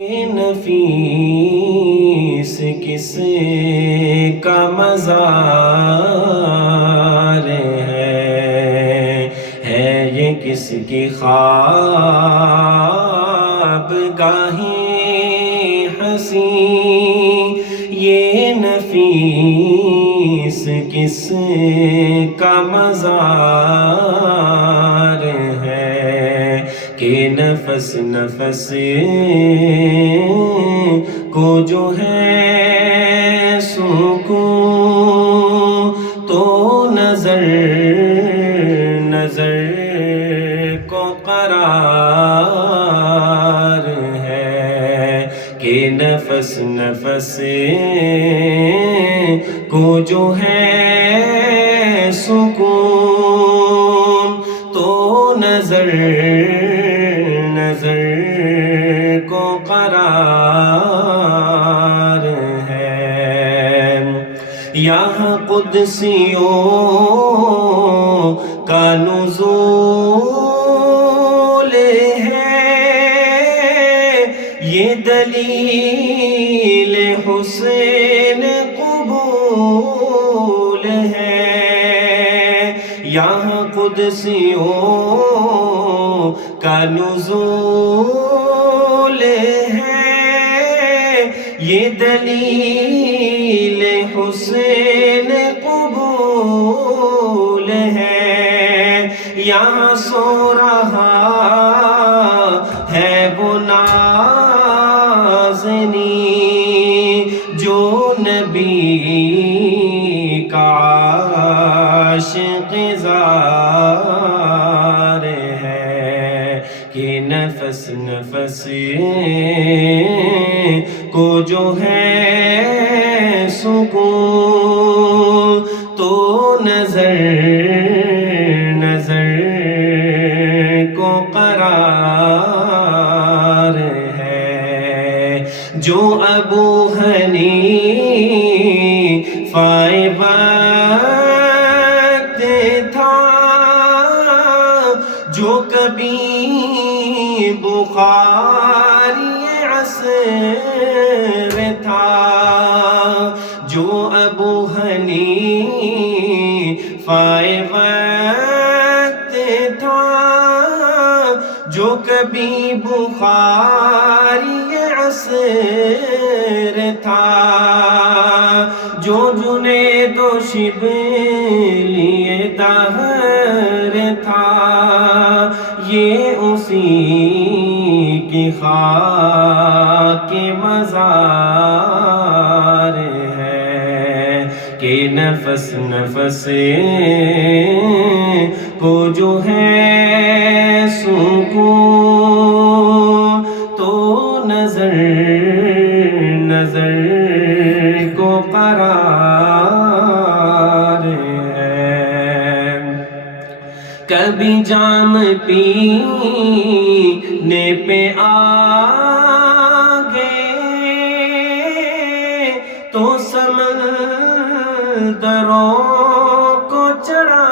نفیس کس کا مزار ہے یہ کس کی خواب گاہیں حسین، یہ نفیس کس کا مزار ہے کہ نفس نفس کو جو ہے سکون، تو نظر نظر کو قرار ہے کہ نفس نفس کو جو ہے سکون، تو نظر نظر کو قرار ہے۔ یہاں قدسیوں کا نزول ہے، یہ دلیل حسین قبول ہے۔ یہاں قدسیوں کا نزول ہے، یہ دلیل حسین قبول ہے۔ یہاں سو رہا ہے وہ نازنین جو نبی کا عاشق زار ہے کہ نفس نفس کو جو ہے سکون، تو نظر نظر کو قرار ہے۔ جو ابو حنیفہ وقت تھا، جو کبھی بخاری عصر تھا، جو ابو حنیفہ وقت تھا، جو کبھی بخاری عصر تھا، جو جنید و شبلی دہر تھا، یہ اسی کی خاک مزار ہے کہ نفس نفس کو جو ہے سکون، تو نظر نظر کو قرار ہے۔ کبھی جام پینے پہ آگے تو سمندروں کو چڑھا